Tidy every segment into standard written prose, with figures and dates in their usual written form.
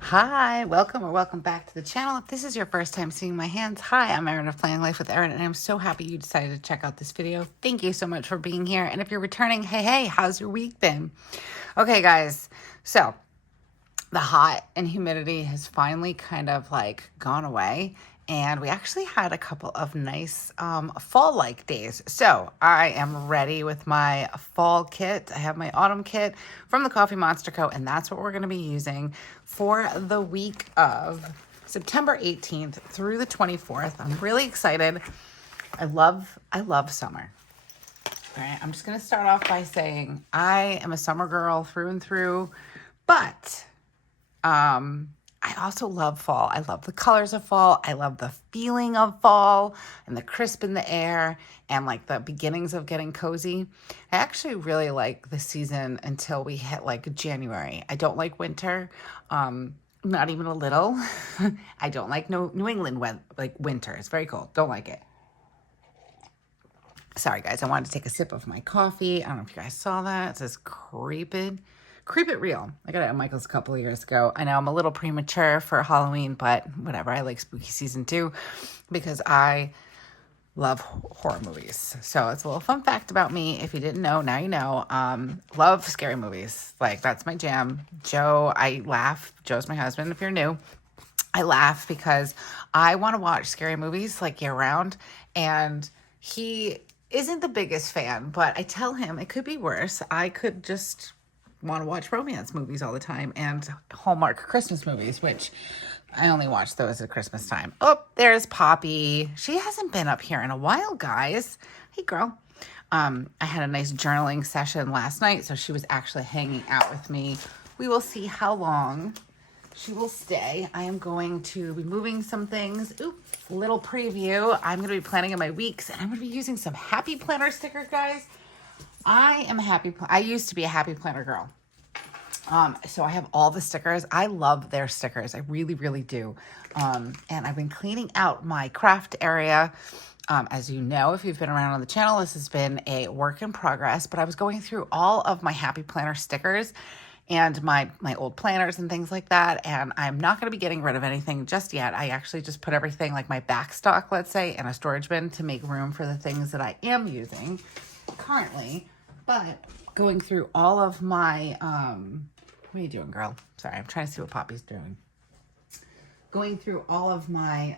Hi, welcome or welcome back to the channel. If this is your first time seeing my hands, hi, I'm Erin of Planning Life with Erin, and I'm so happy you decided to check out this video. Thank you so much for being here. And if you're returning, hey, how's your week been? Okay, guys, so the hot and humidity has finally kind of like gone away. And we actually had a couple of nice fall-like days. So I am ready with my fall kit. I have my autumn kit from TheCoffeeMonsterzco, and that's what we're going to be using for the week of September 18th through the 24th. I'm really excited. I love summer. All right, I'm just going to start off by saying I am a summer girl through and through, but I also love fall. I love the colors of fall. I love the feeling of fall and the crisp in the air and like the beginnings of getting cozy. I actually really like the season until we hit like January. I don't like winter, not even a little. I don't like New England winter. It's very cold. Don't like it. Sorry, guys. I wanted to take a sip of my coffee. I don't know if you guys saw that. It says Creep It Real. I got it at Michael's a couple of years ago. I know I'm a little premature for Halloween, but whatever. I like spooky season too because I love horror movies. So it's a little fun fact about me. If you didn't know, now you know. Love scary movies. Like, that's my jam. Joe, I laugh. Joe's my husband, if you're new. I laugh because I want to watch scary movies like year round, and he isn't the biggest fan, but I tell him it could be worse. I could just want to watch romance movies all the time and Hallmark Christmas movies, which I only watch those at Christmas time. Oh, there's Poppy. She hasn't been up here in a while, guys. Hey, girl. I had a nice journaling session last night, so she was actually hanging out with me. We will see how long she will stay. I am going to be moving some things. Ooh, little preview. I'm going to be planning in my weeks, and I'm going to be using some Happy Planner stickers, guys. I used to be a Happy Planner girl. So I have all the stickers. I love their stickers. I really, really do. And I've been cleaning out my craft area. As you know, if you've been around on the channel, this has been a work in progress, but I was going through all of my Happy Planner stickers and my old planners and things like that. And I'm not going to be getting rid of anything just yet. I actually just put everything, like my back stock, let's say, in a storage bin to make room for the things that I am using currently. But going through all of my, what are you doing, girl? Sorry, I'm trying to see what Poppy's doing. Going through all of my,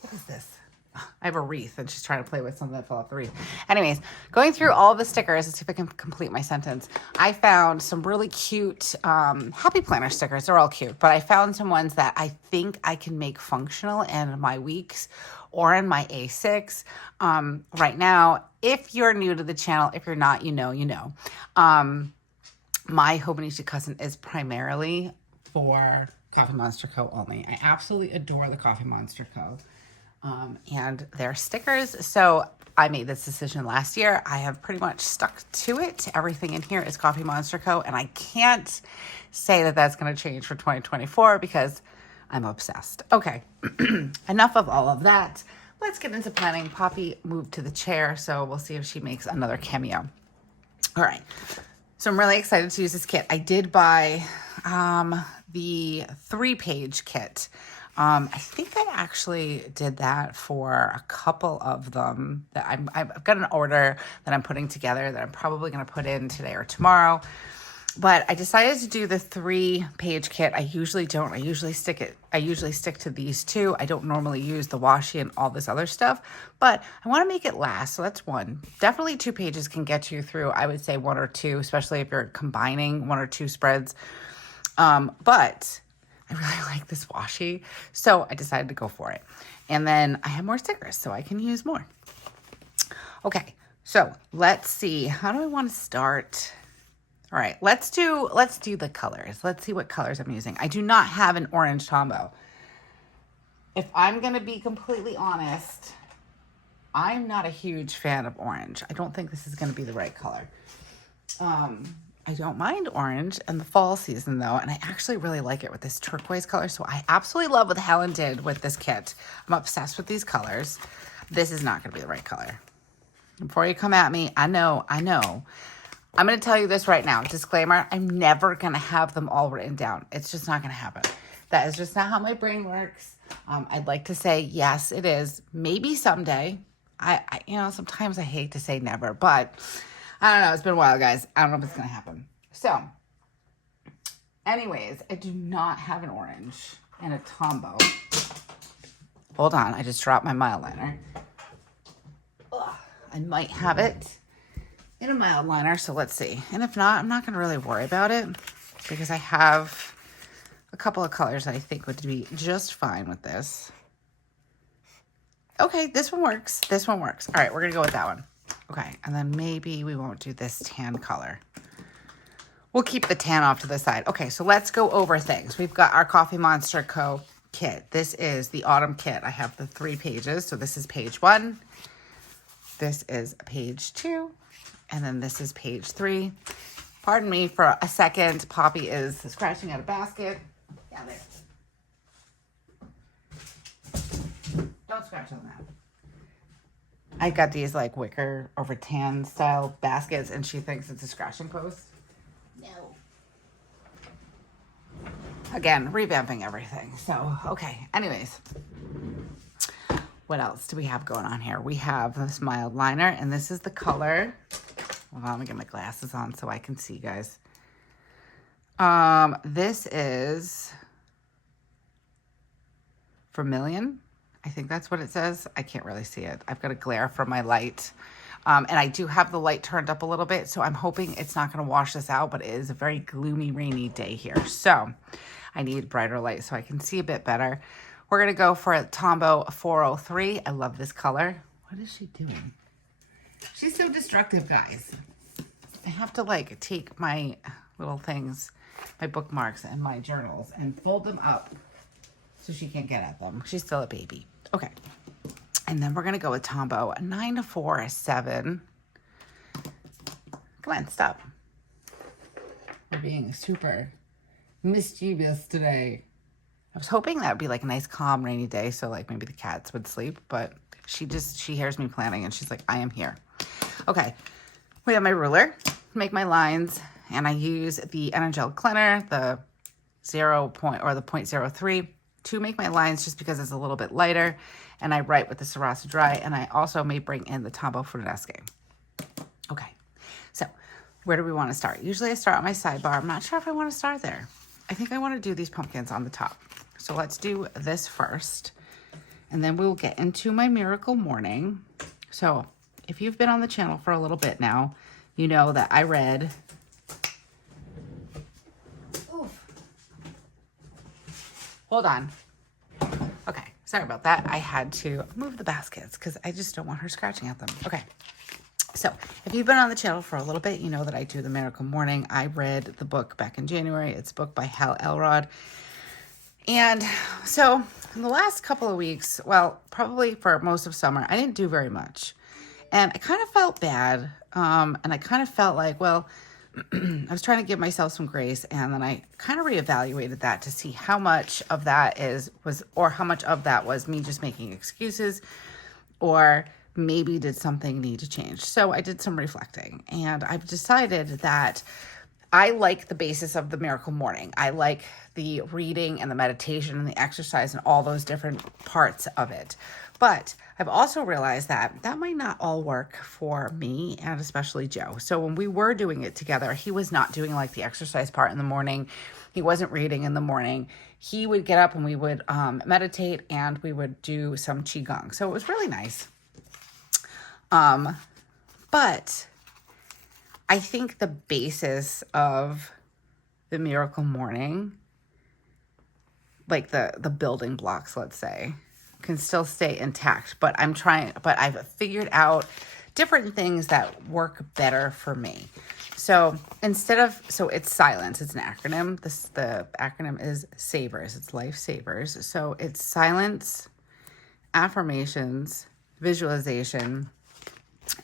what is this? I have a wreath and she's trying to play with something that fell off the wreath. Anyways, going through all the stickers, let's see if I can complete my sentence. I found some really cute Happy Planner stickers. They're all cute, but I found some ones that I think I can make functional in my weeks or in my A6. Right now, if you're new to the channel, if you're not, you know. My Hobonichi Cousin is primarily for TheCoffeeMonsterzco only. I absolutely adore TheCoffeeMonsterzco and their stickers. So I made this decision last year. I have pretty much stuck to it. Everything in here is TheCoffeeMonsterzco, and I can't say that that's going to change for 2024 because I'm obsessed. Okay, enough of all of that. Let's get into planning. Poppy moved to the chair, so we'll see if she makes another cameo. All right, so I'm really excited to use this kit. I did buy the 3-page kit. I think I actually did that for a couple of them. That I've got an order that I'm putting together that I'm probably going to put in today or tomorrow. But I decided to do the 3-page kit. I usually don't. I usually stick to these two. I don't normally use the washi and all this other stuff, but I want to make it last. So that's one. Definitely 2 pages can get you through, I would say 1 or 2, especially if you're combining 1 or 2 spreads. But I really like this washi, so I decided to go for it. And then I have more stickers, so I can use more. Okay, so let's see. How do I want to start? All right, let's do the colors. Let's see what colors I'm using. I do not have an orange Tombow. If I'm going to be completely honest, I'm not a huge fan of orange. I don't think this is going to be the right color. I don't mind orange in the fall season though, and I actually really like it with this turquoise color. So I absolutely love what Helen did with this kit. I'm obsessed with these colors. This is not going to be the right color. Before you come at me, I know. I'm going to tell you this right now. Disclaimer, I'm never going to have them all written down. It's just not going to happen. That is just not how my brain works. I'd like to say, yes, it is. Maybe someday. Sometimes I hate to say never, but I don't know. It's been a while, guys. I don't know if it's going to happen. So, anyways, I do not have an orange and a Tombow. Hold on. I just dropped my mild liner. Ugh, I might have it in a mild liner, so let's see. And if not, I'm not going to really worry about it because I have a couple of colors that I think would be just fine with this. Okay, this one works. This one works. All right, we're going to go with that one. Okay, and then maybe we won't do this tan color. We'll keep the tan off to the side. Okay, so let's go over things. We've got our TheCoffeeMonsterzco kit. This is the autumn kit. I have the 3 pages. So this is page 1. This is page 2. And then this is page 3. Pardon me for a second. Poppy is scratching at a basket. Yeah, there. Don't scratch on that. I got these like wicker over tan style baskets and she thinks it's a scratching post. No. Again, revamping everything. So, okay. Anyways. What else do we have going on here? We have this mild liner and this is the color. Hold on, let me get my glasses on so I can see, guys. This is Vermilion. I think that's what it says. I can't really see it. I've got a glare from my light. And I do have the light turned up a little bit, so I'm hoping it's not going to wash this out, but it is a very gloomy, rainy day here. So I need brighter light so I can see a bit better. We're going to go for a Tombow 403. I love this color. What is she doing? She's so destructive, guys. I have to like take my little things, my bookmarks and my journals and fold them up so she can't get at them. She's still a baby. Okay. And then we're going to go with Tombow 947. Come on, stop. We're being super mischievous today. I was hoping that would be like a nice calm rainy day so like maybe the cats would sleep, but she hears me planning and she's like, I am here. Okay, we have my ruler, make my lines, and I use the Energel Cleaner, the 0.03 to make my lines just because it's a little bit lighter, and I write with the Sarasa Dry, and I also may bring in the Tombow Frunesque. Okay, so where do we want to start? Usually I start on my sidebar. I'm not sure if I want to start there. I think I want to do these pumpkins on the top. So let's do this first, and then we'll get into my Miracle Morning. So if you've been on the channel for a little bit now, you know that I read, hold on. Okay, sorry about that. I had to move the baskets because I just don't want her scratching at them. Okay, so if you've been on the channel for a little bit, you know that I do the Miracle Morning. I read the book back in January. It's a book by Hal Elrod. And so in the last couple of weeks, well, probably for most of summer, I didn't do very much. And I kind of felt bad. And I kind of felt like, well, I was trying to give myself some grace. And then I kind of reevaluated that to see how much of that how much of that was me just making excuses, or maybe did something need to change. So I did some reflecting, and I've decided that I like the basis of the Miracle Morning. I like the reading and the meditation and the exercise and all those different parts of it. But I've also realized that that might not all work for me, and especially Joe. So when we were doing it together, he was not doing like the exercise part in the morning. He wasn't reading in the morning. He would get up and we would meditate, and we would do some Qigong. So it was really nice. But I think the basis of the Miracle Morning, like the building blocks, let's say, can still stay intact, but I've figured out different things that work better for me. So it's silence. It's an acronym. The acronym is SAVERS. It's Life Savers. So it's silence, affirmations, visualization,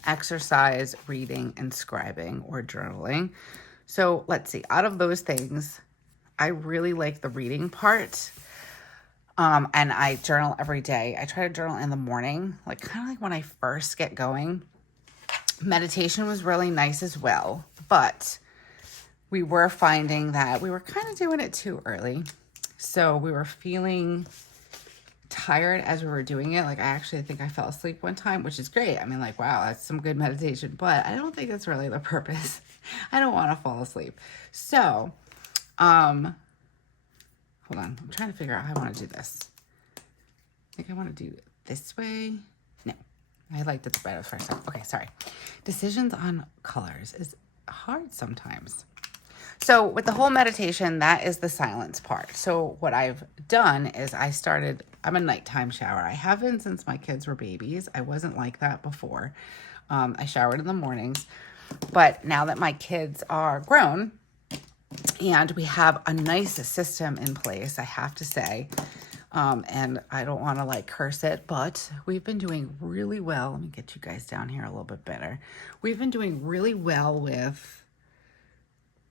exercise, reading, and scribing or journaling. So let's see. Out of those things, I really like the reading part. And I journal every day. I try to journal in the morning, like kind of like when I first get going. Meditation was really nice as well, but we were finding that we were kind of doing it too early. So we were feeling tired as we were doing it. Like, I actually think I fell asleep one time, which is great. I mean, like, wow, that's some good meditation, but I don't think that's really the purpose. I don't want to fall asleep. So, hold on. I'm trying to figure out how I want to do this. I think I want to do it this way. No, I liked it better the first time. Okay, sorry. Decisions on colors is hard sometimes. So with the whole meditation, that is the silence part. So what I've done is I'm a nighttime shower. I have been since my kids were babies. I wasn't like that before. I showered in the mornings, but now that my kids are grown and we have a nice system in place, I have to say, and I don't want to like curse it, but we've been doing really well. Let me get you guys down here a little bit better. We've been doing really well with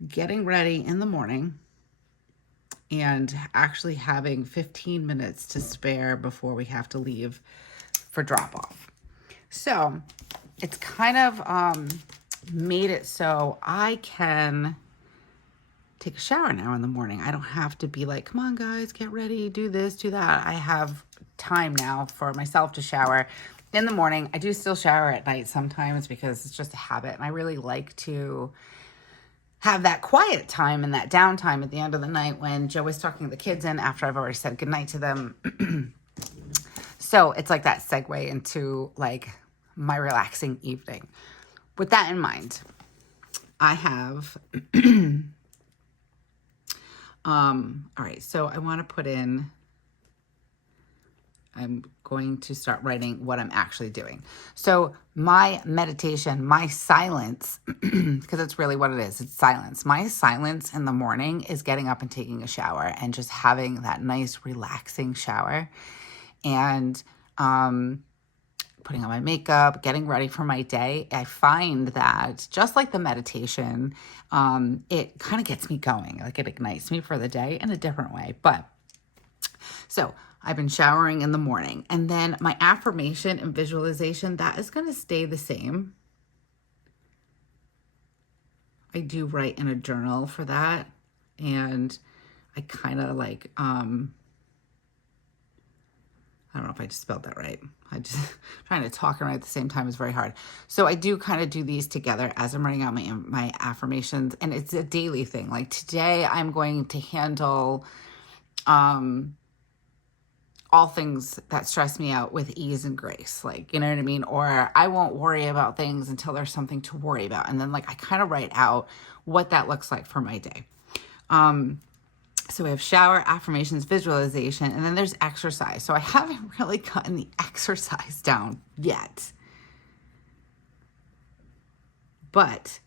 getting ready in the morning and actually having 15 minutes to spare before we have to leave for drop off. So it's kind of made it so I can take a shower now in the morning. I don't have to be like, come on guys, get ready, do this, do that. I have time now for myself to shower in the morning. I do still shower at night sometimes because it's just a habit, and I really like to have that quiet time and that downtime at the end of the night when Joe is talking the kids in after I've already said goodnight to them. So it's like that segue into like my relaxing evening. With that in mind, I have, all right, so I want to put in, I'm going to start writing what I'm actually doing. So my meditation, my silence, because that's really what it is. It's silence. My silence in the morning is getting up and taking a shower and just having that nice relaxing shower and putting on my makeup, getting ready for my day. I find that just like the meditation, it kind of gets me going. Like it ignites me for the day in a different way. But so I've been showering in the morning, and then my affirmation and visualization, that is going to stay the same. I do write in a journal for that, and I kind of like, I don't know if I just spelled that right. Trying to talk and write at the same time is very hard. So I do kind of do these together as I'm writing out my affirmations, and it's a daily thing. Like today I'm going to handle, all things that stress me out with ease and grace, like, you know what I mean? Or I won't worry about things until there's something to worry about. And then like, I kind of write out what that looks like for my day. So we have shower, affirmations, visualization, and then there's exercise. So I haven't really gotten the exercise down yet, but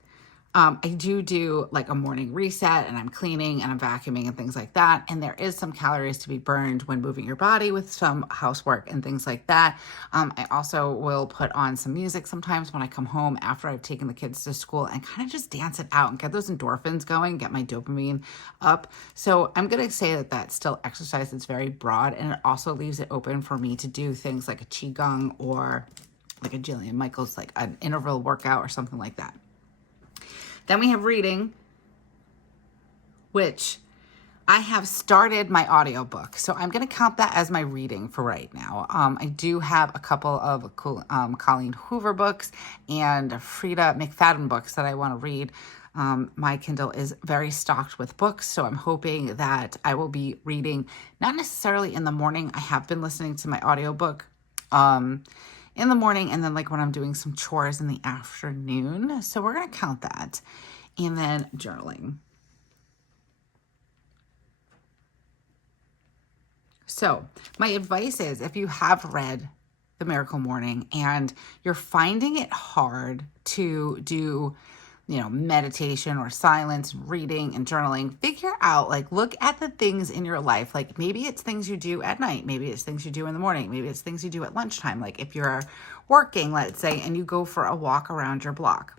I do like a morning reset, and I'm cleaning and I'm vacuuming and things like that. And there is some calories to be burned when moving your body with some housework and things like that. I also will put on some music sometimes when I come home after I've taken the kids to school and kind of just dance it out and get those endorphins going, get my dopamine up. So I'm going to say that that's still exercise. It's very broad, and it also leaves it open for me to do things like a Qigong or like a Jillian Michaels, like an interval workout or something like that. Then we have reading, which I have started my audiobook. So I'm going to count that as my reading for right now. I do have a couple of Colleen Hoover books and Frida McFadden books that I want to read. My Kindle is very stocked with books, so I'm hoping that I will be reading, not necessarily in the morning. I have been listening to my audiobook in the morning, and then like when I'm doing some chores in the afternoon. So we're going to count that. And then journaling. So my advice is, if you have read The Miracle Morning and you're finding it hard to do, you know, meditation or silence, reading and journaling, figure out, like, look at the things in your life. Like maybe it's things you do at night. Maybe it's things you do in the morning. Maybe it's things you do at lunchtime. Like if you're working, let's say, and you go for a walk around your block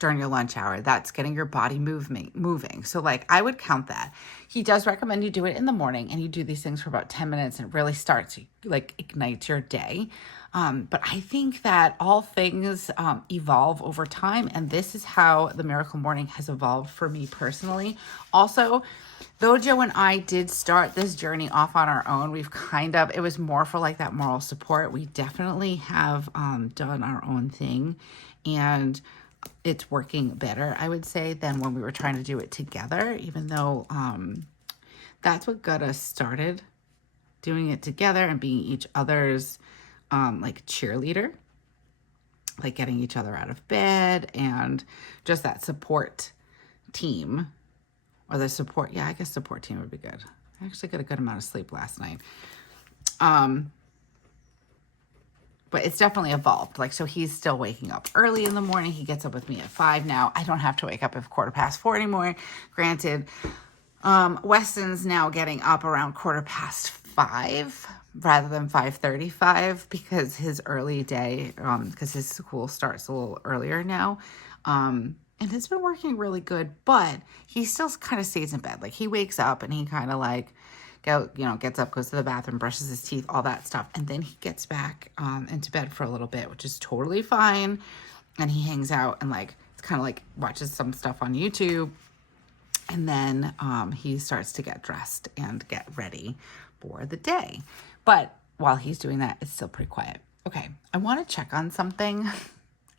during your lunch hour, that's getting your body moving. So like I would count that. He does recommend you do it in the morning, and you do these things for about 10 minutes, and it really starts, like, ignites your day. But I think that all things evolve over time, and this is how the Miracle Morning has evolved for me personally. Also, though Joe and I did start this journey off on our own, we've it was more for like that moral support. We definitely have done our own thing, and it's working better, I would say, than when we were trying to do it together, even though that's what got us started, doing it together and being each other's like cheerleader, like getting each other out of bed and just that support team, or the support, yeah, I guess support team would be good. I actually got a good amount of sleep last night. But it's definitely evolved. Like, so he's still waking up early in the morning. He gets up with me at 5 now. I don't have to wake up at 4:15 anymore. Granted, Weston's now getting up around 5:15 rather than 5:35 because his early day, because his school starts a little earlier now. And it's been working really good, but he still kind of stays in bed. Like, he wakes up and he kind of like, gets up, goes to the bathroom, brushes his teeth, all that stuff. And then he gets back into bed for a little bit, which is totally fine. And he hangs out and like, it's kind of like watches some stuff on YouTube. And then he starts to get dressed and get ready for the day. But while he's doing that, it's still pretty quiet. Okay, I want to check on something.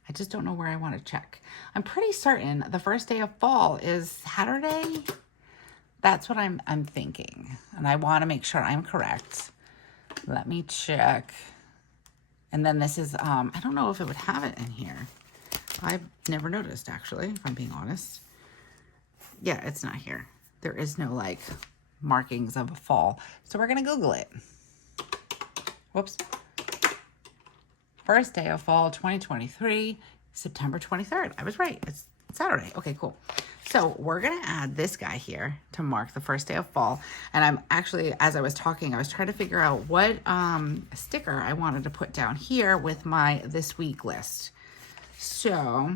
I just don't know where I want to check. I'm pretty certain the first day of fall is Saturday. That's what I'm thinking. And I want to make sure I'm correct. Let me check. And then this is, I don't know if it would have it in here. I've never noticed, actually, if I'm being honest. Yeah, it's not here. There is no, like, markings of a fall. So we're going to Google it. Whoops. First day of fall 2023, September 23rd. I was right. It's Saturday. Okay, cool. So we're going to add this guy here to mark the first day of fall. And I'm actually, as I was talking, I was trying to figure out what sticker I wanted to put down here with my this week list. So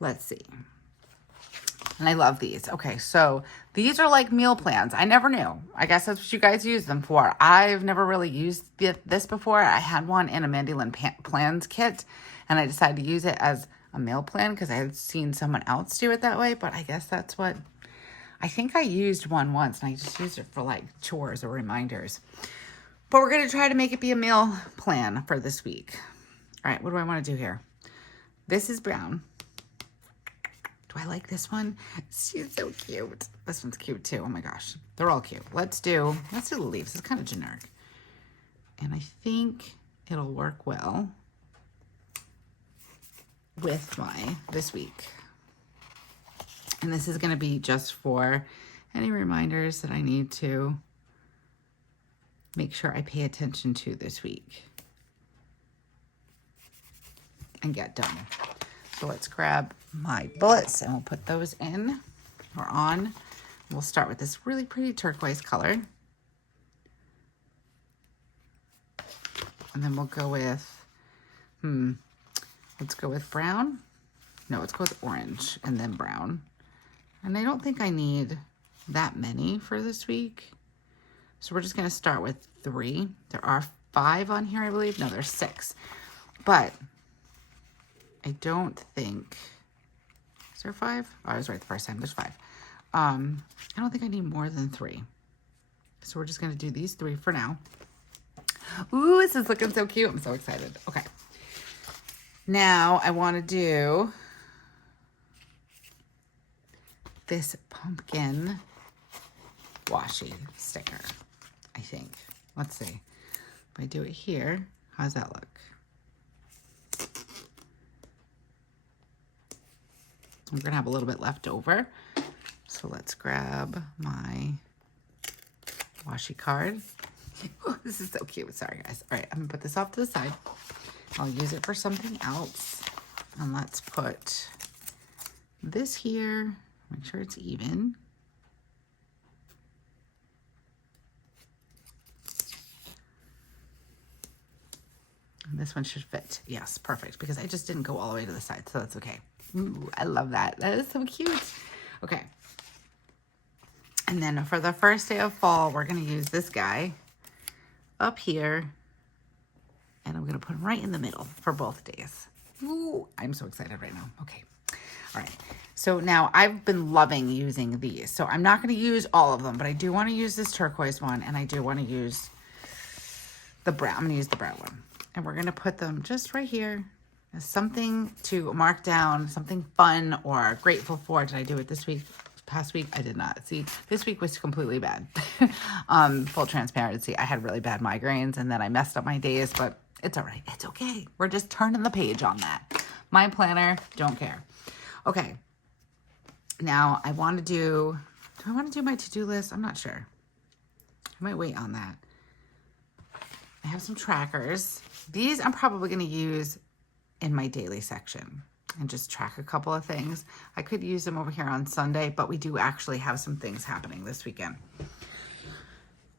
let's see. And I love these. Okay, so these are like meal plans. I never knew. I guess that's what you guys use them for. I've never really used this before. I had one in a Mandy Lynn Plans kit, and I decided to use it as a meal plan because I had seen someone else do it that way. But I guess that's what, I think I used one once, and I just used it for like chores or reminders. But we're going to try to make it be a meal plan for this week. All right, what do I want to do here? This is brown. Do I like this one? She's so cute. This one's cute too. Oh my gosh. They're all cute. Let's do the leaves. It's kind of generic. And I think it'll work well with my this week. And this is going to be just for any reminders that I need to make sure I pay attention to this week and get done. So let's grab my bullets and we'll put those in or on. We'll start with this really pretty turquoise color. And then we'll go with, let's go with brown. No, let's go with orange and then brown. And I don't think I need that many for this week. So we're just going to start with 3. There are 5 on here, I believe. No, there's 6. But I don't think, is there 5? Oh, I was right the first time. There's 5. I don't think I need more than 3. So we're just going to do these 3 for now. Ooh, this is looking so cute. I'm so excited. Okay. Now I want to do this pumpkin washi sticker, I think. Let's see. If I do it here, how's that look? I'm going to have a little bit left over. So let's grab my washi card. Oh, this is so cute. Sorry, guys. All right, I'm going to put this off to the side. I'll use it for something else. And let's put this here. Make sure it's even. And this one should fit. Yes, perfect. Because I just didn't go all the way to the side, so that's okay. Ooh, I love that. That is so cute. Okay. And then for the first day of fall, we're going to use this guy up here And I'm going to put them right in the middle for both days. Ooh, I'm so excited right now. Okay. All right. So now I've been loving using these. So I'm not going to use all of them, but I do want to use this turquoise one. And I do want to use the brown. I'm going to use the brown one. And we're going to put them just right here as something to mark down, something fun or grateful for. Did I do it this week? Past week? I did not. See, this week was completely bad. Full transparency. I had really bad migraines and then I messed up my days, but it's all right. It's okay. We're just turning the page on that. My planner, don't care. Okay. Now I want to do I want to do my to-do list? I'm not sure. I might wait on that. I have some trackers. These I'm probably going to use in my daily section and just track a couple of things. I could use them over here on Sunday, but we do actually have some things happening this weekend.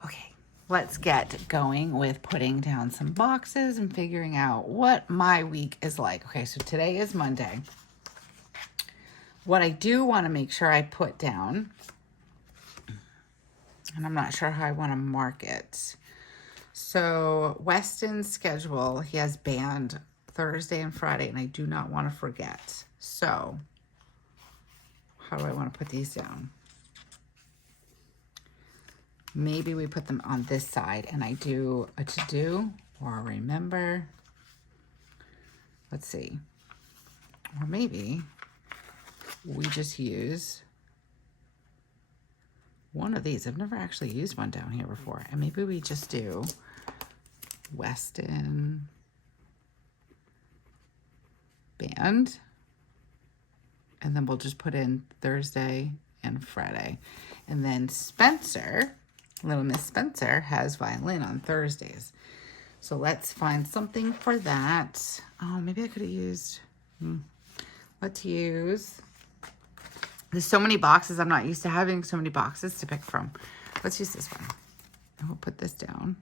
Okay, let's get going with putting down some boxes and figuring out what my week is like. Okay, so today is Monday. What I do want to make sure I put down, and I'm not sure how I want to mark it. So Weston's schedule, he has band Thursday and Friday, and I do not want to forget. So how do I want to put these down? Maybe we put them on this side and I do a to-do or a remember. Let's see. Or maybe we just use one of these. I've never actually used one down here before. And maybe we just do Weston band. And then we'll just put in Thursday and Friday. And then Spencer, little Miss Spencer, has violin on Thursdays. So let's find something for that. Oh, maybe I could have used, let's use, there's so many boxes. I'm not used to having so many boxes to pick from. Let's use this one. And we'll put this down.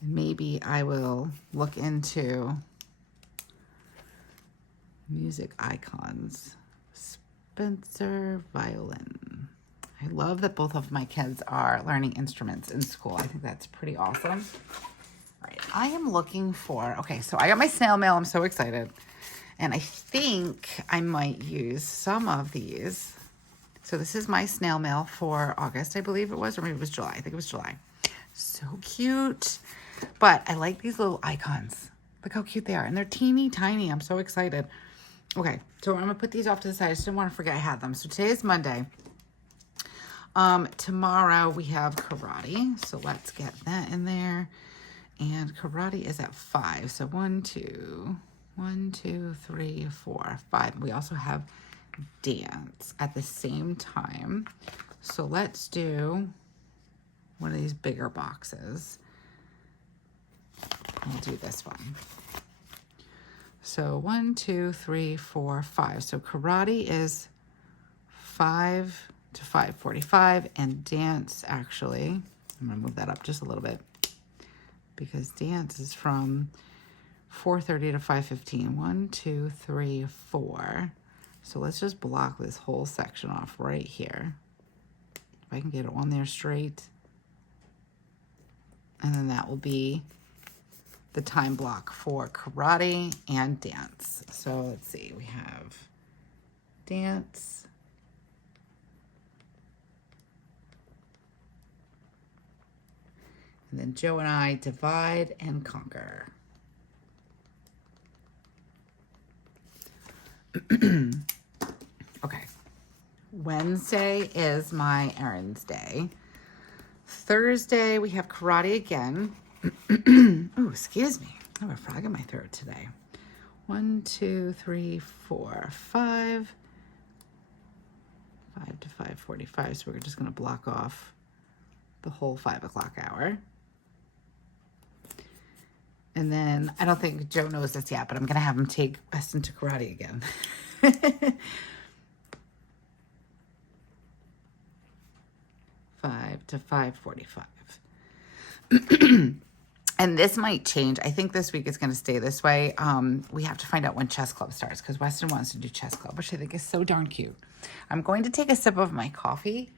And maybe I will look into music icons. Spencer violin. I love that both of my kids are learning instruments in school. I think that's pretty awesome. All right, I am looking for, okay, so I got my snail mail. I'm so excited. And I think I might use some of these. So this is my snail mail for August, I believe it was, or maybe it was July. I think it was July. So cute. But I like these little icons. Look how cute they are. And they're teeny tiny. I'm so excited. Okay, so I'm going to put these off to the side. I just didn't want to forget I had them. So today is Monday. Tomorrow we have karate. So let's get that in there. And karate is at 5. So 1, 2, 3, 4, 5. We also have dance at the same time. So let's do one of these bigger boxes. We'll do this one. So 1, 2, 3, 4, 5. So karate is 5 to 5:45, and dance actually, I'm gonna move that up just a little bit because dance is from 4:30 to 5:15. 1, 2, 3, 4. So let's just block this whole section off right here. If I can get it on there straight. And then that will be the time block for karate and dance. So let's see, we have dance. And then Joe and I divide and conquer. Okay. Wednesday is my errands day. Thursday, we have karate again. Oh, excuse me. I have a frog in my throat today. 1, 2, 3, 4, 5. 5 to 5:45. So we're just going to block off the whole 5 o'clock hour. And then, I don't think Joe knows this yet, but I'm going to have him take Weston to karate again. 5 to 5:45. And this might change. I think this week is going to stay this way. We have to find out when chess club starts because Weston wants to do chess club, which I think is so darn cute. I'm going to take a sip of my coffee.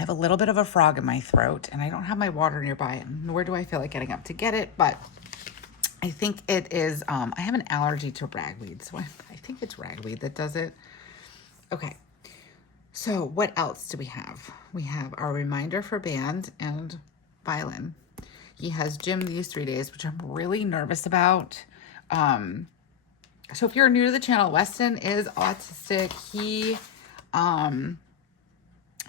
I have a little bit of a frog in my throat and I don't have my water nearby, nor do I feel like getting up to get it, but I think it is, I have an allergy to ragweed, so I think it's ragweed that does it. Okay, so what else do we have? We have our reminder for band and violin. He has gym these 3 days, which I'm really nervous about. So if you're new to the channel, Weston is autistic.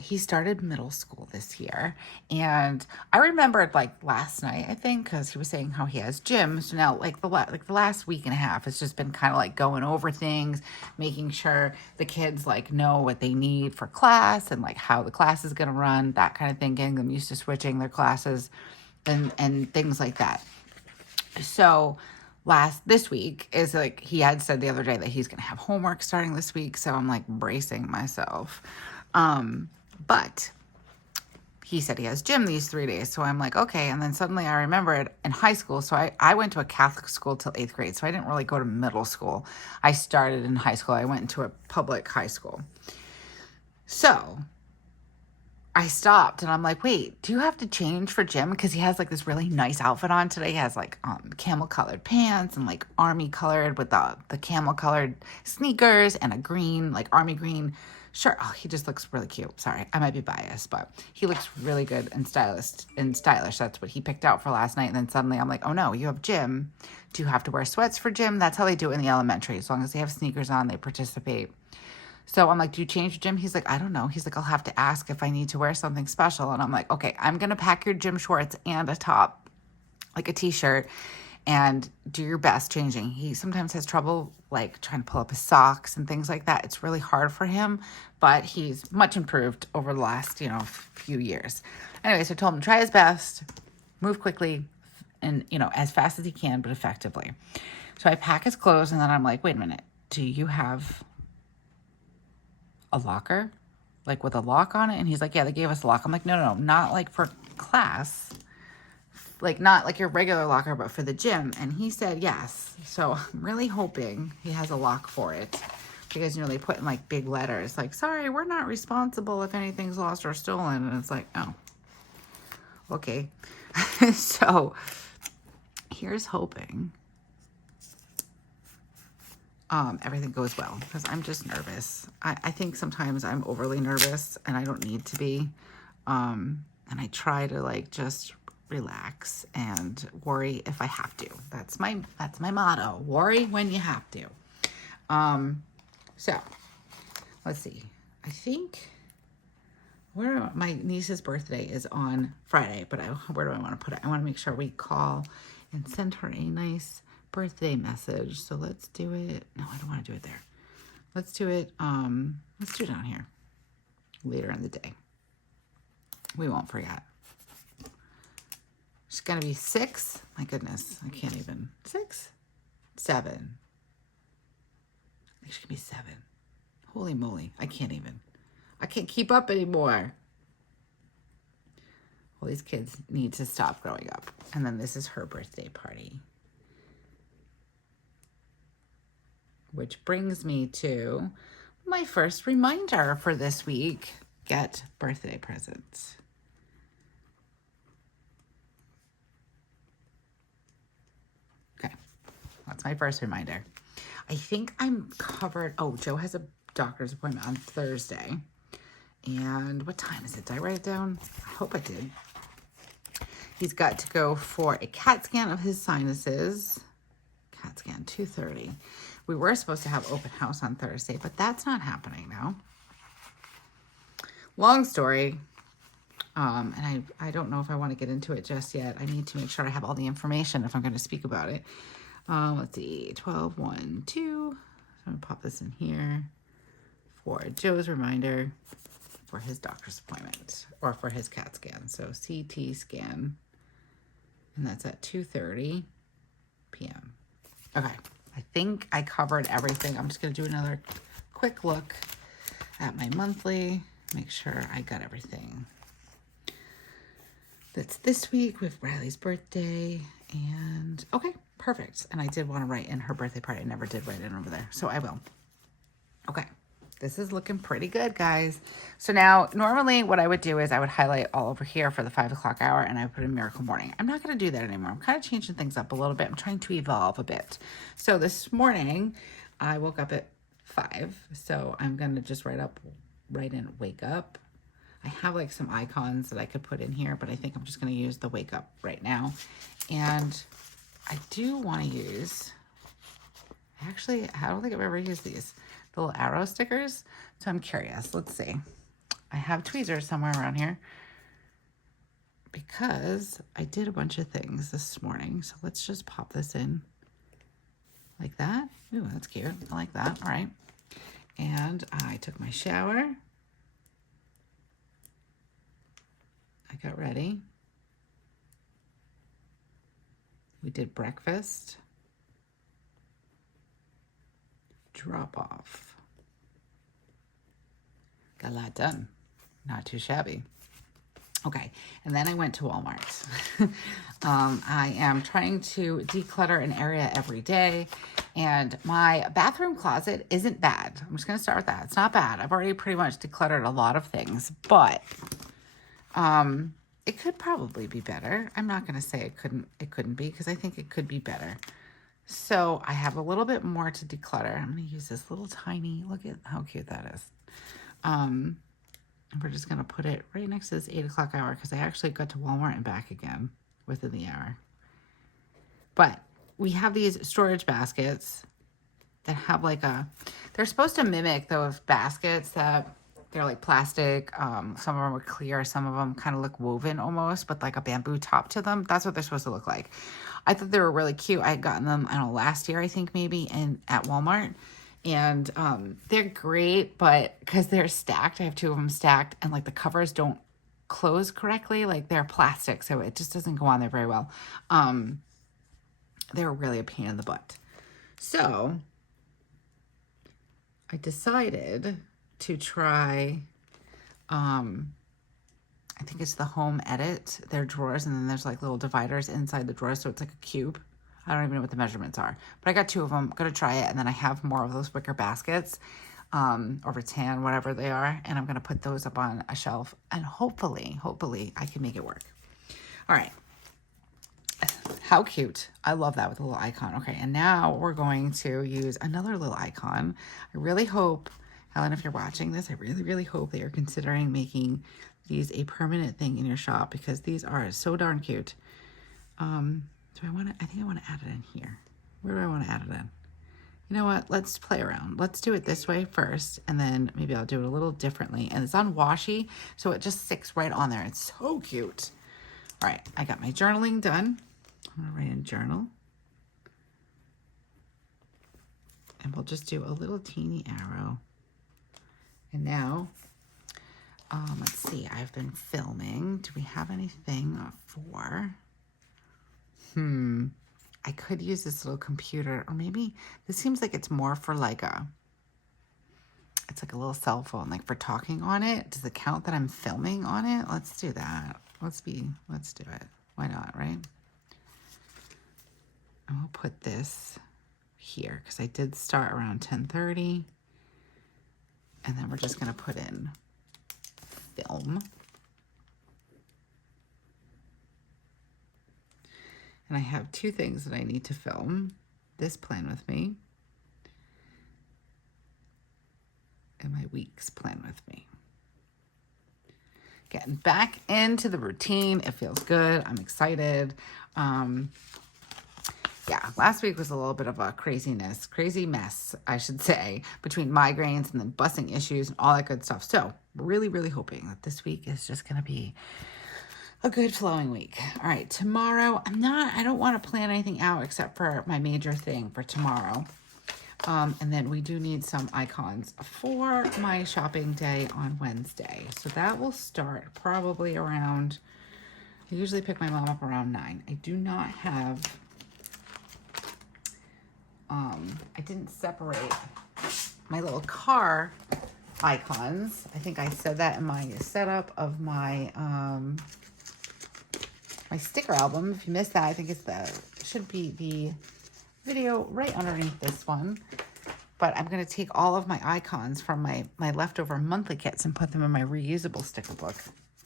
He started middle school this year, and I remembered like last night, I think, because he was saying how he has gym. So now like the last week and a half, it's just been kind of like going over things, making sure the kids like know what they need for class and like how the class is going to run, that kind of thing, getting them used to switching their classes and things like that. So this week is like, he had said the other day that he's going to have homework starting this week. So I'm like bracing myself. But he said he has gym these 3 days. So I'm like, okay. And then suddenly I remembered in high school. So I went to a Catholic school till 8th grade. So I didn't really go to middle school. I started in high school. I went into a public high school. So I stopped and I'm like, wait, do you have to change for gym? Because he has like this really nice outfit on today. He has like camel colored pants and like army colored with the camel colored sneakers and a green, like army green shirt. Oh, he just looks really cute. Sorry, I might be biased, but he looks really good and stylish. That's what he picked out for last night. And then suddenly I'm like, oh no, you have gym. Do you have to wear sweats for gym? That's how they do it in the elementary. As long as they have sneakers on, they participate. So I'm like, do you change your gym? He's like, I don't know. He's like, I'll have to ask if I need to wear something special. And I'm like, okay, I'm going to pack your gym shorts and a top, like a t-shirt, and do your best changing. He sometimes has trouble like trying to pull up his socks and things like that. It's really hard for him, but he's much improved over the last, few years. Anyway, so I told him to try his best, move quickly, and, as fast as he can, but effectively. So I pack his clothes, and then I'm like, wait a minute, do you have a locker, like with a lock on it? And he's like, yeah, they gave us a lock. I'm like, no, not like for class, like not like your regular locker, but for the gym. And he said yes. So I'm really hoping he has a lock for it, because they put in like big letters like, sorry, we're not responsible if anything's lost or stolen. And it's like, oh, okay. So here's hoping everything goes well, because I'm just nervous. I think sometimes I'm overly nervous and I don't need to be. And I try to like just relax and worry if I have to. That's my motto. Worry when you have to. So let's see. I think my niece's birthday is on Friday, but where do I want to put it? I want to make sure we call and send her a nice birthday message. So let's do it. No, I don't want to do it there. Let's do it down here later in the day. We won't forget. She's gonna be 6. My goodness, I can't even. 6, 7. I think she can be 7. Holy moly, I can't keep up anymore. Well, these kids need to stop growing up. And then this is her birthday party. Which brings me to my first reminder for this week. Get birthday presents. Okay, that's my first reminder. I think I'm covered. Oh, Joe has a doctor's appointment on Thursday. And what time is it? Did I write it down? I hope I did. He's got to go for a CAT scan of his sinuses. CAT scan, 2:30. We were supposed to have open house on Thursday, but that's not happening now. Long story. And I don't know if I want to get into it just yet. I need to make sure I have all the information if I'm going to speak about it. Let's see, 12/1/2. So I'm going to pop this in here for Joe's reminder for his doctor's appointment, or for his CAT scan. So CT scan, and that's at 2:30 p.m. Okay, I think I covered everything. I'm just going to do another quick look at my monthly, make sure I got everything. That's this week with Riley's birthday, and okay, perfect. And I did want to write in her birthday party. I never did write in over there, so I will. Okay, This is looking pretty good, guys. So now, normally what I would do is I would highlight all over here for the 5 o'clock hour, and I would put in Miracle Morning. I'm not going to do that anymore. I'm kind of changing things up a little bit. I'm trying to evolve a bit. So this morning, I woke up at 5. So I'm going to just write in wake up. I have like some icons that I could put in here, but I think I'm just going to use the wake up right now. And I do want to use, actually, I don't think I've ever used these. The little arrow stickers. So I'm curious. Let's see. I have tweezers somewhere around here because I did a bunch of things this morning. So let's just pop this in like that. Ooh, that's cute. I like that. All right. And I took my shower. I got ready. We did breakfast. Drop off. Got a lot done. Not too shabby. Okay, and then I went to Walmart. I am trying to declutter an area every day, and my bathroom closet isn't bad. I'm just going to start with that. It's not bad. I've already pretty much decluttered a lot of things, but it could probably be better. I'm not going to say it couldn't be, because I think it could be better. So I have a little bit more to declutter. I'm going to use this little tiny, look at how cute that is. We're just going to put it right next to this 8 o'clock hour, because I actually got to Walmart and back again within the hour. But we have these storage baskets that have like they're supposed to mimic those baskets that they're like plastic. Some of them are clear. Some of them kind of look woven almost, but like a bamboo top to them. That's what they're supposed to look like. I thought they were really cute. I had gotten them, I don't know, last year, I think maybe, at Walmart. And they're great, but because they're stacked, I have 2 of them stacked, and like the covers don't close correctly. Like they're plastic, so it just doesn't go on there very well. They're really a pain in the butt. So I decided to try, I think it's the Home Edit, their drawers, and then there's like little dividers inside the drawers, so it's like a cube. I don't even know what the measurements are, but I got 2 of them. I'm gonna try it, and then I have more of those wicker baskets, or rattan, whatever they are, and I'm gonna put those up on a shelf, and hopefully I can make it work. All right. How cute. I love that with a little icon. Okay, and now we're going to use another little icon. I really hope, Helen, if you're watching this, I really hope that you're considering making these a permanent thing in your shop, because these are so darn cute. I think I want to add it in here. Where do I want to add it in? You know what? Let's play around. Let's do it this way first, and then maybe I'll do it a little differently. And it's on washi, so it just sticks right on there. It's so cute. All right, I got my journaling done. I'm gonna write in journal. And we'll just do a little teeny arrow. And now, let's see, I've been filming. Do we have anything for... I could use this little computer, or maybe this seems like it's more for like it's like a little cell phone, like for talking on it. Does it count that I'm filming on it? Let's do that. Let's do it. Why not, right? And we'll put this here, because I did start around 10:30. And then we're just going to put in film. And I have 2 things that I need to film. This Plan With Me. And my week's Plan With Me. Getting back into the routine. It feels good. I'm excited. Yeah, last week was a little bit of a crazy mess, I should say, between migraines and then busing issues and all that good stuff. So really hoping that this week is just going to be a good flowing week. All right, tomorrow, I don't want to plan anything out except for my major thing for tomorrow. And then we do need some icons for my shopping day on Wednesday. So that will start probably around, I usually pick my mom up around 9. I do not have, I didn't separate my little car icons. I think I said that in my setup of my, my sticker album. If you missed that, I think it's should be the video right underneath this one. but I'm going to take all of my icons from my leftover monthly kits and put them in my reusable sticker book.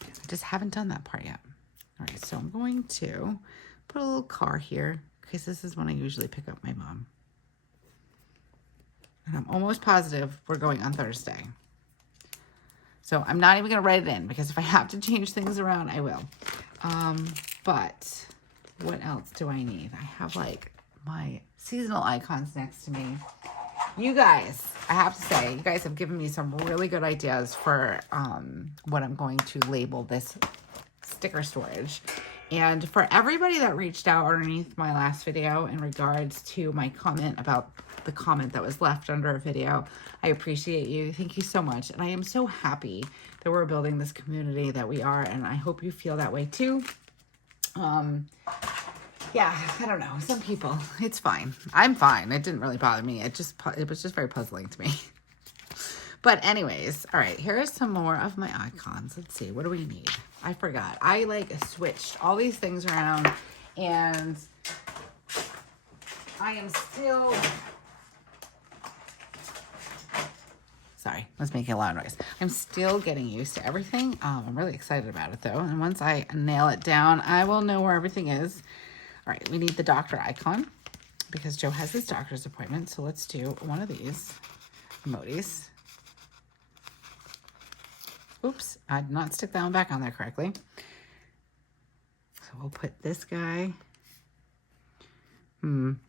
I just haven't done that part yet. All right, so I'm going to put a little car here because this is when I usually pick up my mom. And I'm almost positive we're going on Thursday. So I'm not even going to write it in because if I have to change things around, I will. But what else do I need? I have like my seasonal icons next to me. You guys, I have to say, you guys have given me some really good ideas for what I'm going to label this sticker storage. And for everybody that reached out underneath my last video in regards to my comment about the comment that was left under a video, I appreciate you. Thank you so much. And I am so happy that we're building this community that we are. And I hope you feel that way too. Yeah, I don't know. Some people, it's fine. I'm fine. It didn't really bother me. It was just very puzzling to me. But anyways, all right, here are some more of my icons. Let's see, what do we need? I forgot. I like switched all these things around and I am still, sorry, let's make a loud noise. I'm still getting used to everything. I'm really excited about it though. And once I nail it down, I will know where everything is. All right, we need the doctor icon because Joe has his doctor's appointment. So let's do one of these emojis. Oops, I did not stick that one back on there correctly. So we'll put this guy. I'm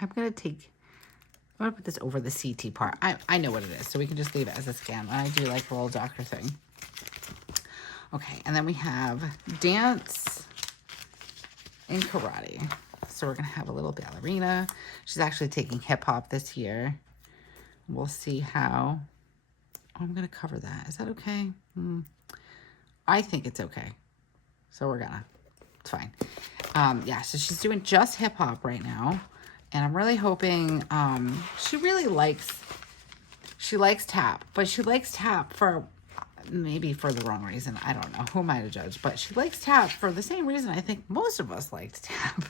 gonna put this over the CT part. I know what it is, so we can just leave it as a scan. I do like the little doctor thing. Okay, and then we have dance and karate. So we're gonna have a little ballerina. She's actually taking hip hop this year. We'll see how. Oh, I'm gonna cover that. Is that okay? I think it's okay. So it's fine. Yeah, so she's doing just hip hop right now. And I'm really hoping, she likes tap, but she likes tap for, maybe for the wrong reason. I don't know. Who am I to judge? But she likes tap for the same reason I think most of us liked tap.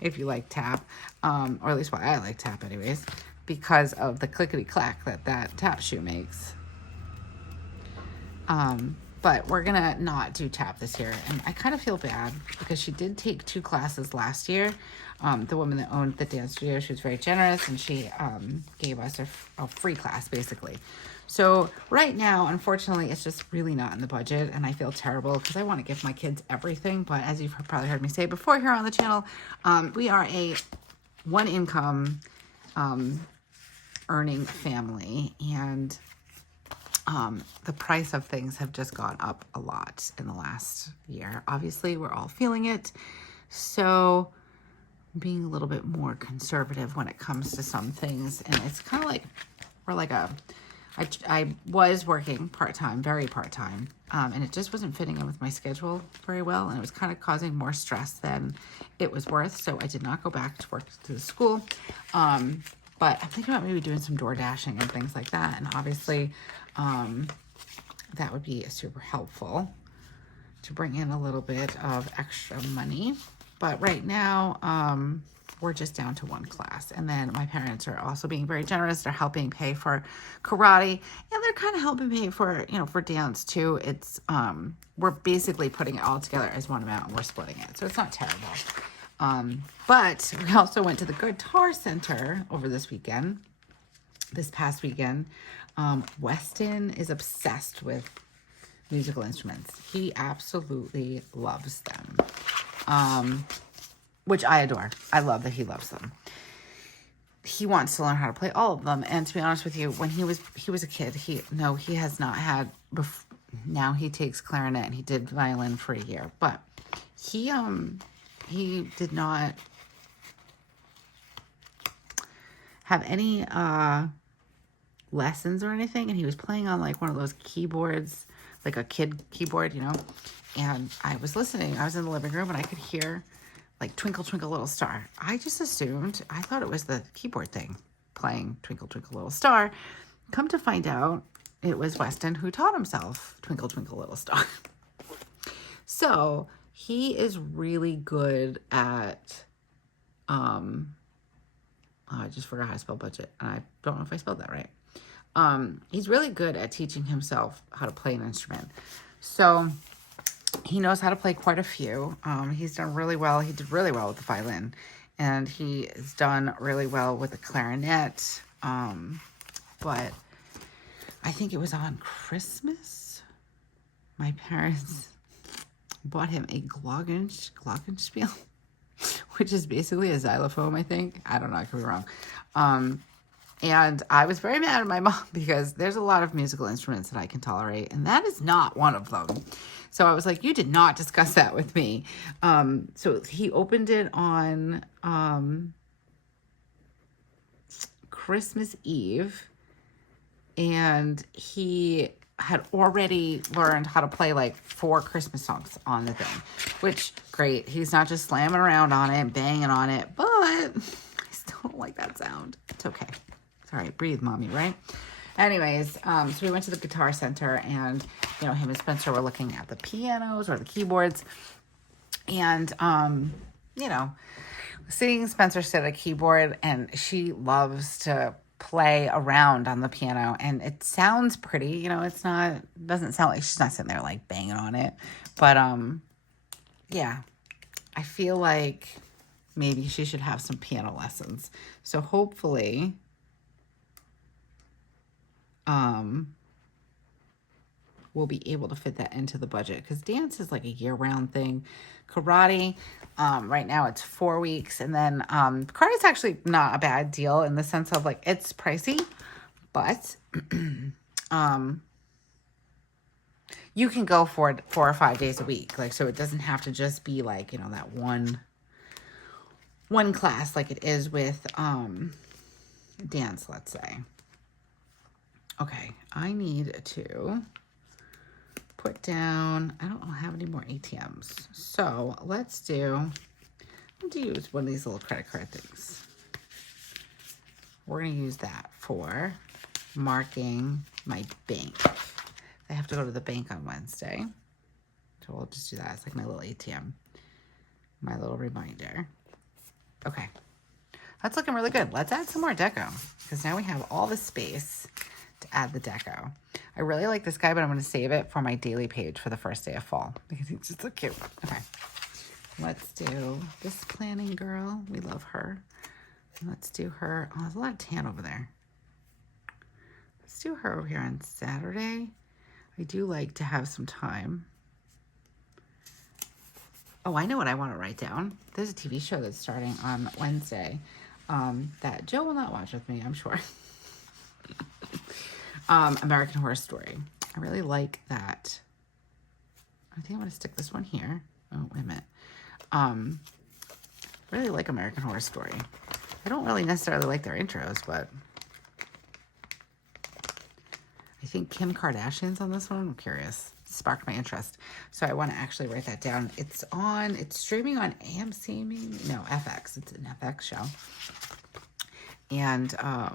If you like tap, or at least why I like tap anyways, because of the clickety clack that tap shoe makes. But we're gonna not do tap this year, and I kind of feel bad because she did take 2 classes last year. The woman that owned the dance studio, she was very generous, and she gave us a free class basically. So right now, unfortunately, it's just really not in the budget, and I feel terrible because I want to give my kids everything. But as you've probably heard me say before here on the channel, we are a one-income earning family, and the price of things have just gone up a lot in the last year. Obviously, we're all feeling it. So being a little bit more conservative when it comes to some things. And it's kind of like, I was working part-time, very part-time, and it just wasn't fitting in with my schedule very well. And it was kind of causing more stress than it was worth. So I did not go back to work to the school. But I'm thinking about maybe doing some door dashing and things like that. And obviously, that would be super helpful to bring in a little bit of extra money. But right now, we're just down to 1 class. And then my parents are also being very generous. They're helping pay for karate, and they're kind of helping pay for, for dance too. It's, we're basically putting it all together as one amount, and we're splitting it. So it's not terrible. But we also went to the Guitar Center over this past weekend. Weston is obsessed with musical instruments. He absolutely loves them, which I adore. I love that he loves them. He wants to learn how to play all of them. And to be honest with you, when he was a kid, he has not had, now he takes clarinet, and he did violin for a year, but he did not have any lessons or anything, and he was playing on like one of those keyboards, like a kid keyboard, and I was listening. I was in the living room and I could hear like Twinkle Twinkle Little Star. I thought it was the keyboard thing playing Twinkle Twinkle Little Star. Come to find out, it was Weston who taught himself Twinkle Twinkle Little Star. So he is really good at Oh, I just forgot how to spell budget. And I don't know if I spelled that right. He's really good at teaching himself how to play an instrument. So he knows how to play quite a few. He's done really well. He did really well with the violin. And he has done really well with the clarinet. But I think it was on Christmas. My parents bought him a Glockenspiel, which is basically a xylophone, I think. I don't know, I could be wrong. And I was very mad at my mom because there's a lot of musical instruments that I can tolerate, and that is not one of them. So I was like, you did not discuss that with me. So he opened it on Christmas Eve, and he had already learned how to play like 4 Christmas songs on the thing, which, great. He's not just slamming around on it and banging on it, but I still don't like that sound. It's okay. It's all right. Breathe, mommy, right? Anyways, so we went to the Guitar Center, and, you know, him and Spencer were looking at the pianos or the keyboards, and, you know, seeing Spencer sit at a keyboard, and she loves to play around on the piano, and it sounds pretty, you know, doesn't sound like she's not sitting there like banging on it, but yeah, I feel like maybe she should have some piano lessons. So hopefully we'll be able to fit that into the budget, because dance is like a year-round thing. Karate, right now it's 4 weeks, and then karate is actually not a bad deal in the sense of like it's pricey, but you can go for it 4 or 5 days a week, like, so it doesn't have to just be like, you know, that one class like it is with dance, let's say. Okay, I need to put down, I don't have any more ATMs. So let's use one of these little credit card things. We're going to use that for marking my bank. I have to go to the bank on Wednesday. So we'll just do that. It's like my little ATM, my little reminder. Okay, that's looking really good. Let's add some more deco, because now we have all the space to add the deco. I really like this guy, but I'm going to save it for my daily page for the first day of fall because he's just so cute. Okay, let's do this planning girl. We love her. Let's do her. Oh, there's a lot of tan over there. Let's do her over here on Saturday. I do like to have some time. Oh, I know what I want to write down. There's a TV show that's starting on Wednesday that Joe will not watch with me, I'm sure. American Horror Story. I really like that. I think I'm going to stick this one here. Oh, wait a minute. Really like American Horror Story. I don't really necessarily like their intros, but I think Kim Kardashian's on this one. I'm curious. It sparked my interest. So I want to actually write that down. It's streaming on AMC, maybe? No, FX. It's an FX show. And I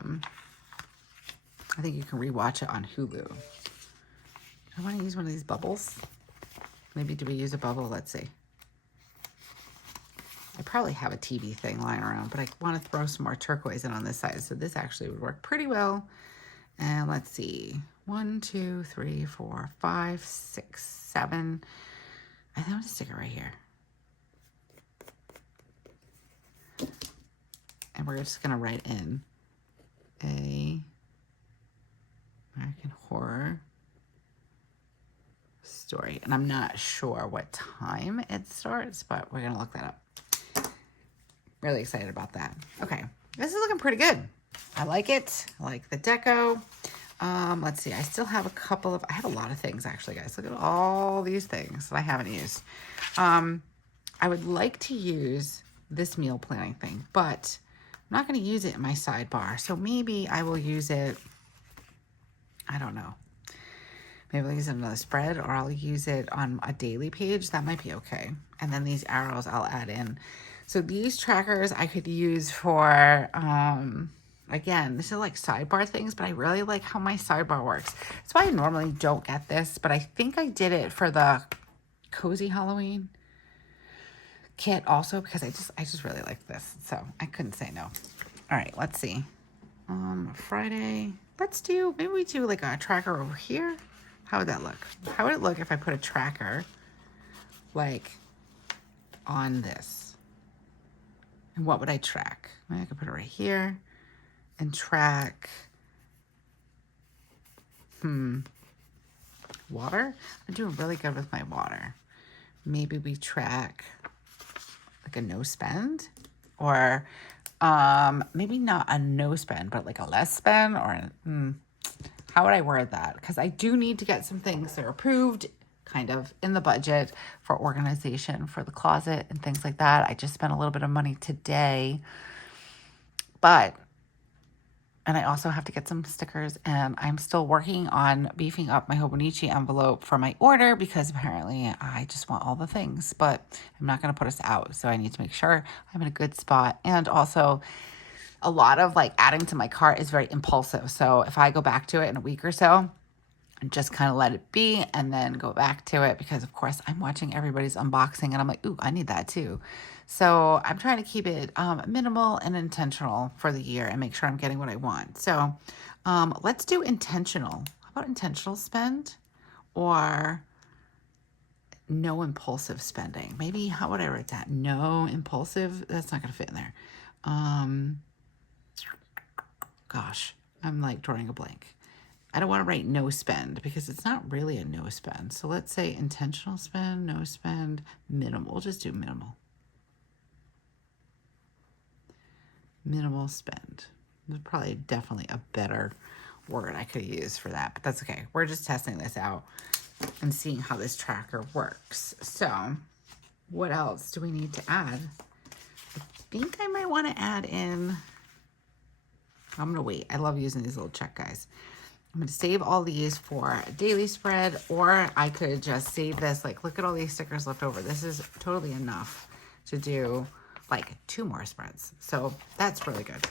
think you can rewatch it on Hulu. I want to use one of these bubbles. Maybe do we use a bubble? Let's see. I probably have a TV thing lying around, but I want to throw some more turquoise in on this side. So this actually would work pretty well. And let's see. 1, 2, 3, 4, 5, 6, 7. I think I'm going to stick it right here. And we're just going to write in a American Horror Story. And I'm not sure what time it starts, but we're going to look that up. Really excited about that. Okay, this is looking pretty good. I like it. I like the deco. Let's see. I still have I have a lot of things actually, guys. Look at all these things that I haven't used. I would like to use this meal planning thing, but I'm not going to use it in my sidebar. So maybe I will use it, I don't know. Maybe I'll use it on another spread, or I'll use it on a daily page. That might be okay. And then these arrows I'll add in. So these trackers I could use for, again, this is like sidebar things, but I really like how my sidebar works. That's why I normally don't get this, but I think I did it for the Cozy Halloween kit also, because I just really like this. So I couldn't say no. All right, let's see. Friday, maybe we do like a tracker over here. How would that look? How would it look if I put a tracker like on this? And what would I track? Maybe I could put it right here and track, water. I'm doing really good with my water. Maybe we track like a no spend, or maybe not a no spend, but like a less spend, or how would I word that? Because I do need to get some things that are approved kind of in the budget for organization for the closet and things like that. I just spent a little bit of money today, and I also have to get some stickers, and I'm still working on beefing up my Hobonichi envelope for my order because apparently I just want all the things, but I'm not going to put us out. So I need to make sure I'm in a good spot. And also a lot of like adding to my cart is very impulsive. So if I go back to it in a week or so, just kind of let it be and then go back to it, because of course I'm watching everybody's unboxing and I'm like, ooh, I need that too. So I'm trying to keep it minimal and intentional for the year and make sure I'm getting what I want. So let's do intentional. How about intentional spend or no impulsive spending? Maybe, how would I write that? No impulsive, that's not going to fit in there. Gosh, I'm like drawing a blank. I don't want to write no spend because it's not really a no spend. So let's say intentional spend, no spend, minimal. We'll just do minimal. Minimal spend. There's probably definitely a better word I could use for that, but that's okay. We're just testing this out and seeing how this tracker works. So what else do we need to add? I think I might want to add in, I'm going to wait. I love using these little check guys. I'm going to save all these for a daily spread, or I could just save this. Like, look at all these stickers left over. This is totally enough to do like 2 more spreads. So that's really good.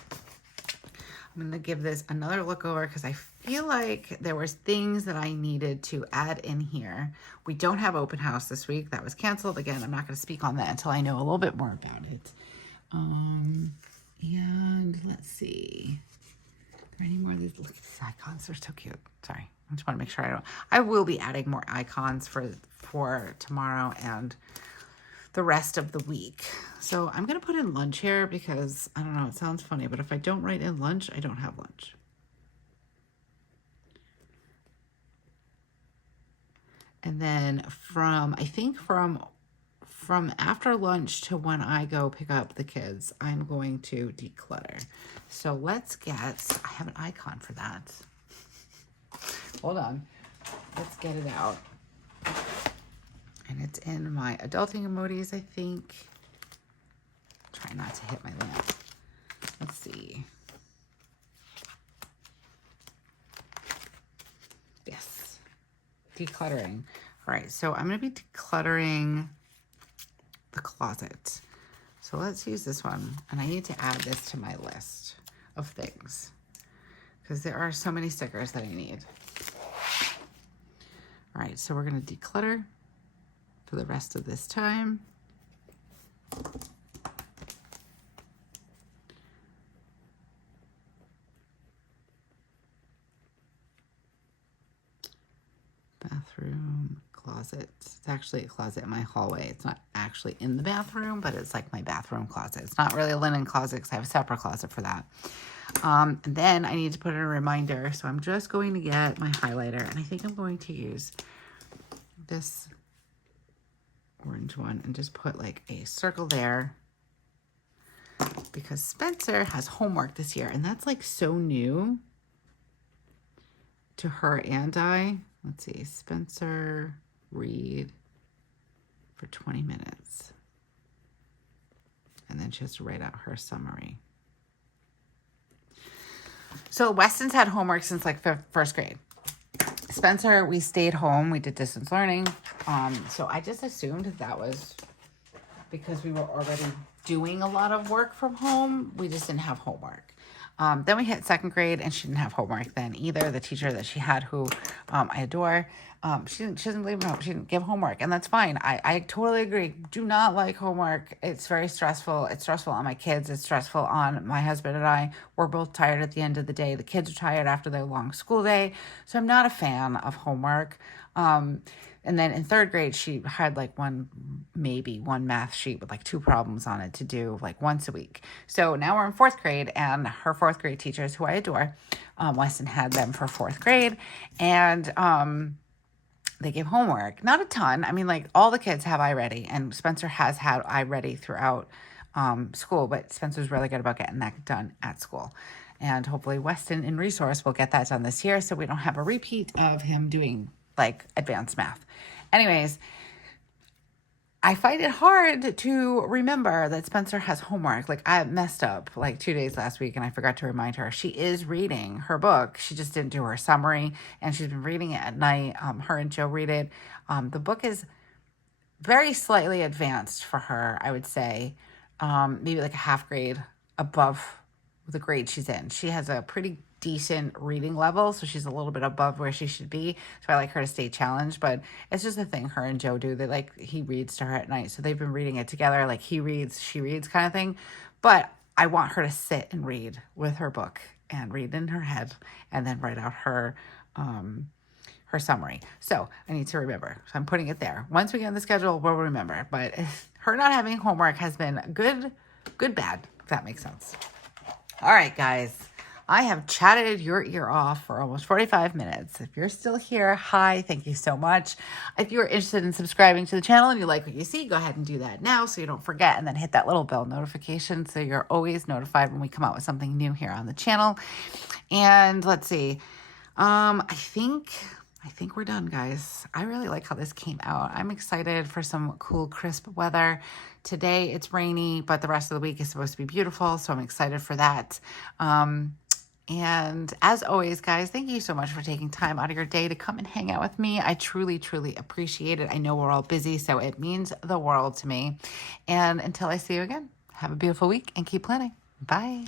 I'm going to give this another look over because I feel like there was things that I needed to add in here. We don't have open house this week. That was canceled. Again, I'm not going to speak on that until I know a little bit more about it. And let's see. Any more of these? Look at these icons, they're so cute. Sorry, I just want to make sure I will be adding more icons for tomorrow and the rest of the week. So I'm gonna put in lunch here because I don't know, it sounds funny, but if I don't write in lunch, I don't have lunch. And then I think from after lunch to when I go pick up the kids, I'm going to declutter. So let's I have an icon for that. Hold on. Let's get it out. And it's in my adulting emojis, I think. Try not to hit my lamp. Let's see. Yes. Decluttering. All right, so I'm going to be decluttering the closet. So let's use this one, and I need to add this to my list of things because there are so many stickers that I need. All right, so we're going to declutter for the rest of this time. Bathroom, closet. It's actually a closet in my hallway. It's not actually in the bathroom, but it's like my bathroom closet. It's not really a linen closet because I have a separate closet for that. And then I need to put in a reminder. So I'm just going to get my highlighter, and I think I'm going to use this orange one and just put like a circle there because Spencer has homework this year, and that's like so new to her and I. Let's see, Spencer, read for 20 minutes. And then she has to write out her summary. So Weston's had homework since like first grade. Spencer, we stayed home. We did distance learning. So I just assumed that was because we were already doing a lot of work from home. We just didn't have homework. Then we hit second grade, and she didn't have homework then either. The teacher that she had, who I adore, she doesn't believe in homework. She didn't give homework, and that's fine. I totally agree. Do not like homework. It's very stressful. It's stressful on my kids. It's stressful on my husband and I. We're both tired at the end of the day. The kids are tired after their long school day. So I'm not a fan of homework. And then in third grade, she had like maybe one math sheet with like 2 problems on it to do like once a week. So now we're in fourth grade, and her fourth grade teachers, who I adore, Weston had them for fourth grade, and they gave homework. Not a ton. I mean, like all the kids have iReady, and Spencer has had iReady throughout school, but Spencer's really good about getting that done at school. And hopefully Weston in Resource will get that done this year, so we don't have a repeat of him doing like advanced math. Anyways, I find it hard to remember that Spencer has homework. Like I messed up like 2 days last week, and I forgot to remind her. She is reading her book. She just didn't do her summary, and she's been reading it at night. Her and Joe read it. The book is very slightly advanced for her, I would say. Maybe like a half grade above the grade she's in. She has a pretty decent reading level, so she's a little bit above where she should be, so I like her to stay challenged. But it's just a thing her and Joe do. He reads to her at night, so they've been reading it together, like he reads, she reads kind of thing. But I want her to sit and read with her book and read in her head, and then write out her summary. So I need to remember, so I'm putting it there. Once we get on the schedule, we'll remember. But her not having homework has been good bad, if that makes sense. All right, guys. I have chatted your ear off for almost 45 minutes. If you're still here, hi, thank you so much. If you're interested in subscribing to the channel and you like what you see, go ahead and do that now so you don't forget, and then hit that little bell notification so you're always notified when we come out with something new here on the channel. And let's see, I think we're done, guys. I really like how this came out. I'm excited for some cool, crisp weather. Today it's rainy, but the rest of the week is supposed to be beautiful, so I'm excited for that. And as always, guys, thank you so much for taking time out of your day to come and hang out with me. I truly, truly appreciate it. I know we're all busy, so it means the world to me. And until I see you again, have a beautiful week and keep planning. Bye.